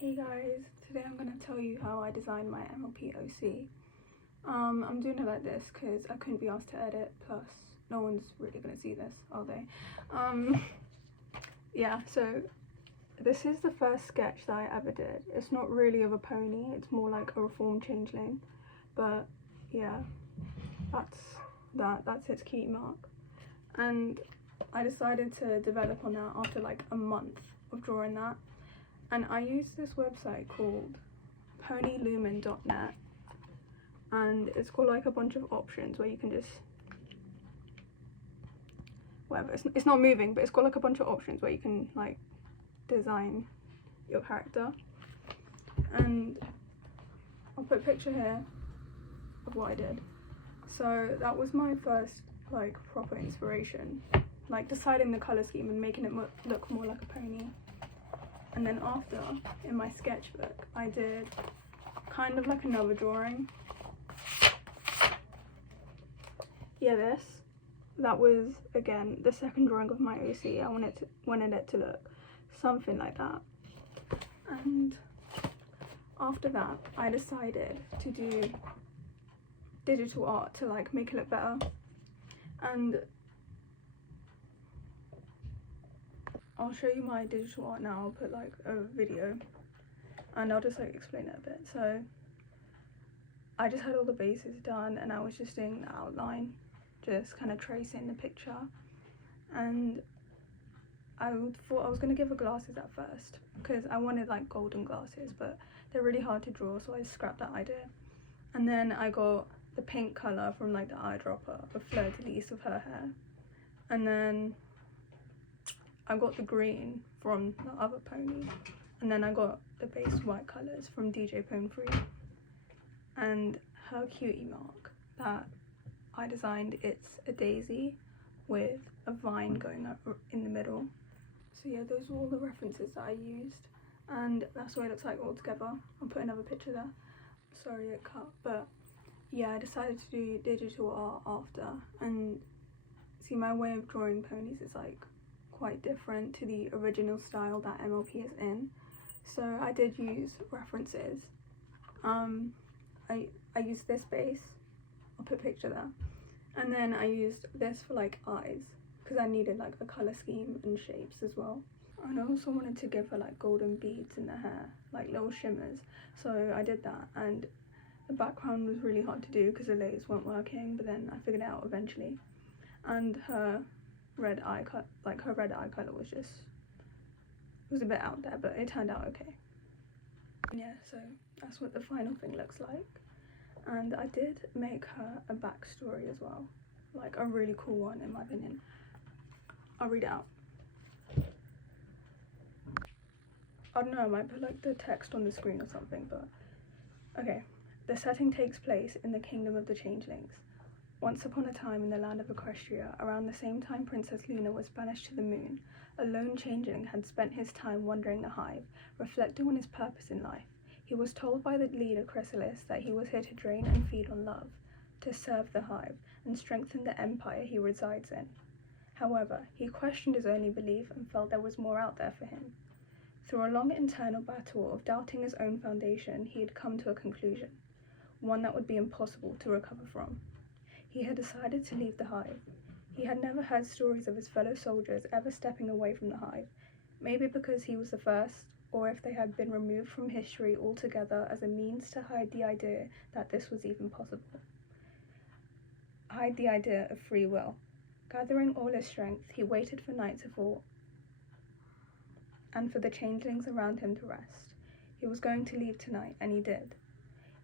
Hey guys, today I'm going to tell you how I designed my MLP Oc. I'm doing it like this because I couldn't be asked to edit, plus no one's really going to see this, are they? Yeah, so this is the first sketch that I ever did. It's not really of a pony, it's more like a reformed changeling, but yeah, that's its key mark. And I decided to develop on that after like a month of drawing that. And I used this website called ponylumen.net, and it's got like a bunch of options where you can just whatever, it's not moving, but it's got like a bunch of options where you can like design your character. And I'll put a picture here of what I did. So that was my first like proper inspiration, like deciding the color scheme and making it look more like a pony. And then after, in my sketchbook, I did kind of like another drawing. Yeah, that was, again, the second drawing of my OC. I wanted it to look something like that. And after that, I decided to do digital art to like make it look better. And I'll show you my digital art now. I'll put like a video and I'll just like explain it a bit. So I just had all the bases done and I was just doing the outline, just kind of tracing the picture. And I thought I was going to give her glasses at first because I wanted like golden glasses, but they're really hard to draw, so I scrapped that idea. And then I got the pink colour from like the eyedropper of Fleur de Lis of her hair. And then I got the green from the other pony, and then I got the base white colours from DJ Pone Free. And her cutie mark that I designed, it's a daisy with a vine going up in the middle. So yeah, those were all the references that I used, and that's what it looks like all together. I'll put another picture there. Sorry it cut, but yeah, I decided to do digital art after. And see, my way of drawing ponies is like quite different to the original style that MLP is in, so I did use references. I used this base, I'll put a picture there, and then I used this for like eyes because I needed like a colour scheme and shapes as well. And I also wanted to give her like golden beads in the hair, like little shimmers, so I did that. And the background was really hard to do because the layers weren't working, but then I figured it out eventually. And her red eye colour was just, it was a bit out there, but it turned out okay. Yeah, so that's what the final thing looks like. And I did make her a backstory as well, like a really cool one in my opinion. I'll read it out. I don't know, I might put like the text on the screen or something, but okay. The setting takes place in the kingdom of the changelings. Once upon a time in the land of Equestria, around the same time Princess Luna was banished to the moon, a lone changeling had spent his time wandering the hive, reflecting on his purpose in life. He was told by the leader Chrysalis that he was here to drain and feed on love, to serve the hive, and strengthen the empire he resides in. However, he questioned his only belief and felt there was more out there for him. Through a long internal battle of doubting his own foundation, he had come to a conclusion, one that would be impossible to recover from. He had decided to leave the hive. He had never heard stories of his fellow soldiers ever stepping away from the hive, maybe because he was the first, or if they had been removed from history altogether as a means to hide the idea that this was even possible. Hide the idea of free will. Gathering all his strength, he waited for night to fall and for the changelings around him to rest. He was going to leave tonight, and he did.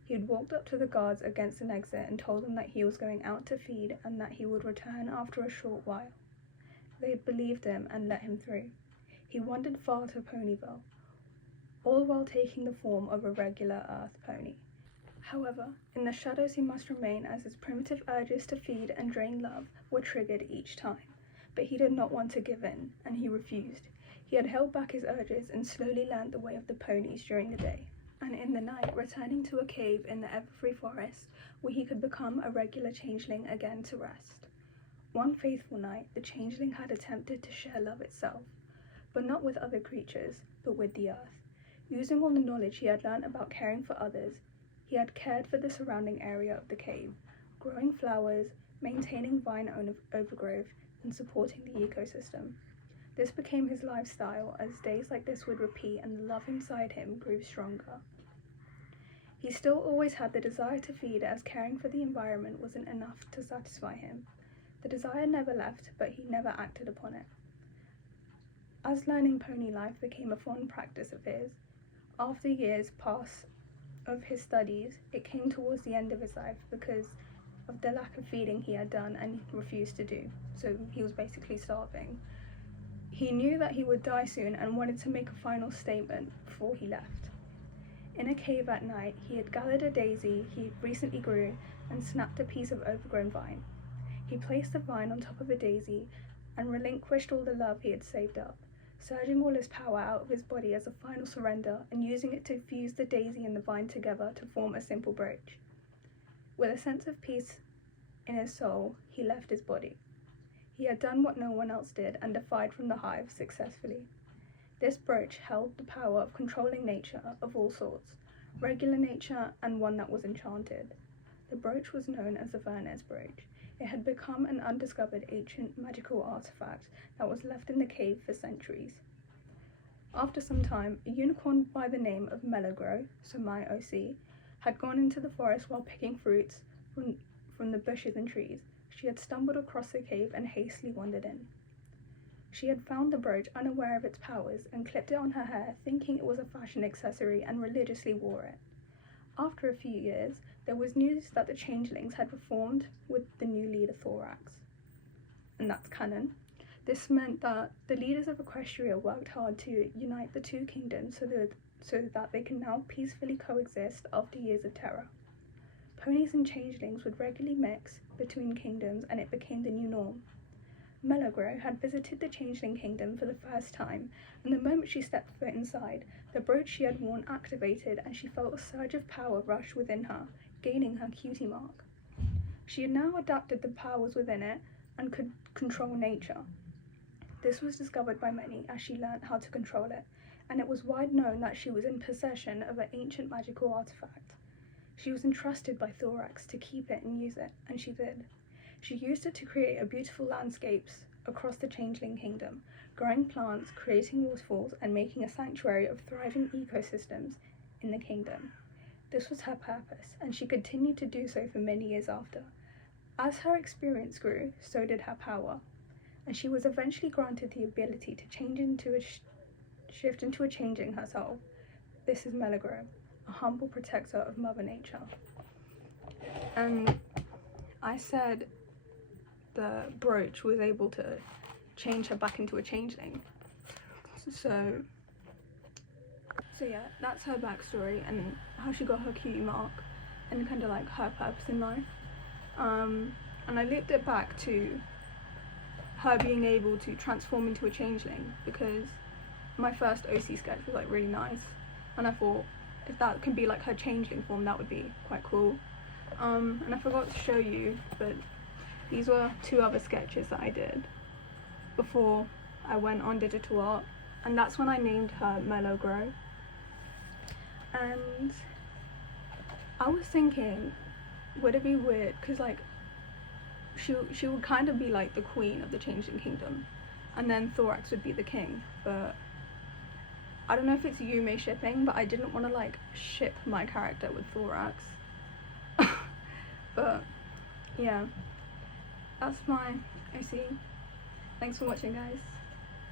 He had walked up to the guards against an exit and told them that he was going out to feed and that he would return after a short while. They had believed him and let him through. He wandered far to Ponyville, all while taking the form of a regular Earth pony. However, in the shadows he must remain as his primitive urges to feed and drain love were triggered each time. But he did not want to give in, and he refused. He had held back his urges and slowly learnt the way of the ponies during the day, and in the night returning to a cave in the Everfree Forest where he could become a regular changeling again to rest. One faithful night, the changeling had attempted to share love itself, but not with other creatures, but with the earth. Using all the knowledge he had learned about caring for others, he had cared for the surrounding area of the cave, growing flowers, maintaining vine overgrowth, and supporting the ecosystem. This became his lifestyle as days like this would repeat and the love inside him grew stronger. He still always had the desire to feed, as caring for the environment wasn't enough to satisfy him. The desire never left, but he never acted upon it. As learning pony life became a fond practice of his, after years passed of his studies, it came towards the end of his life because of the lack of feeding he had done and refused to do, so he was basically starving. He knew that he would die soon and wanted to make a final statement before he left. In a cave at night, he had gathered a daisy he recently grew and snapped a piece of overgrown vine. He placed the vine on top of a daisy and relinquished all the love he had saved up, surging all his power out of his body as a final surrender and using it to fuse the daisy and the vine together to form a simple brooch. With a sense of peace in his soul, he left his body. He had done what no one else did and defied from the hive successfully. This brooch held the power of controlling nature of all sorts, regular nature and one that was enchanted. The brooch was known as the Vernez brooch. It had become an undiscovered ancient magical artifact that was left in the cave for centuries. After some time, a unicorn by the name of MELLOW, so My Oc, had gone into the forest while picking fruits from the bushes and trees. She had stumbled across the cave and hastily wandered in. She had found the brooch unaware of its powers and clipped it on her hair, thinking it was a fashion accessory, and religiously wore it. After a few years, there was news that the changelings had reformed with the new leader Thorax, and that's canon. This meant that the leaders of Equestria worked hard to unite the two kingdoms so that they can now peacefully coexist after years of terror. Ponies and changelings would regularly mix between kingdoms, and it became the new norm. MELLOW had visited the changeling kingdom for the first time, and the moment she stepped foot inside, the brooch she had worn activated and she felt a surge of power rush within her, gaining her cutie mark. She had now adapted the powers within it and could control nature. This was discovered by many as she learnt how to control it, and it was wide known that she was in possession of an ancient magical artifact. She was entrusted by Thorax to keep it and use it, and she did. She used it to create beautiful landscapes across the changeling kingdom, growing plants, creating waterfalls, and making a sanctuary of thriving ecosystems in the kingdom. This was her purpose, and she continued to do so for many years after. As her experience grew, so did her power, and she was eventually granted the ability to shift into a changeling herself. This is MELLOW, a humble protector of Mother Nature. And I said the brooch was able to change her back into a changeling. So yeah, that's her backstory and how she got her cutie mark and kind of like her purpose in life. And I linked it back to her being able to transform into a changeling because my first OC sketch was like really nice, and I thought if that can be like her changeling form, that would be quite cool. And I forgot to show you, but these were two other sketches that I did before I went on digital art, and that's when I named her MELLOW. And I was thinking, would it be weird, because like she would kind of be like the queen of the changeling kingdom, and then Thorax would be the king, but I don't know if it's Yume shipping, but I didn't want to like ship my character with Thorax. But yeah, that's my OC. Thanks for watching, guys.